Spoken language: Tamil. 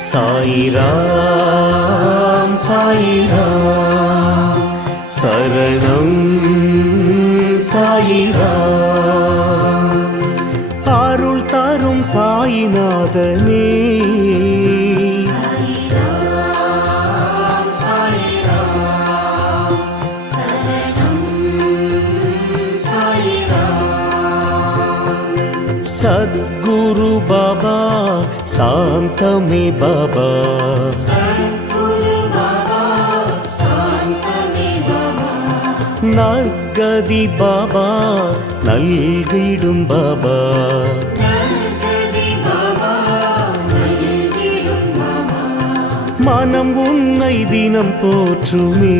சாயிராம் சாயிராம் சரணம் சாயிராம் அருள் தரும் சாயிநாதனே சத்குரு பாபா சாந்தமே பாபா நற்கதி பாபா நல்கிடும் பாபா மனம் உன்னை தினம் போற்றுமே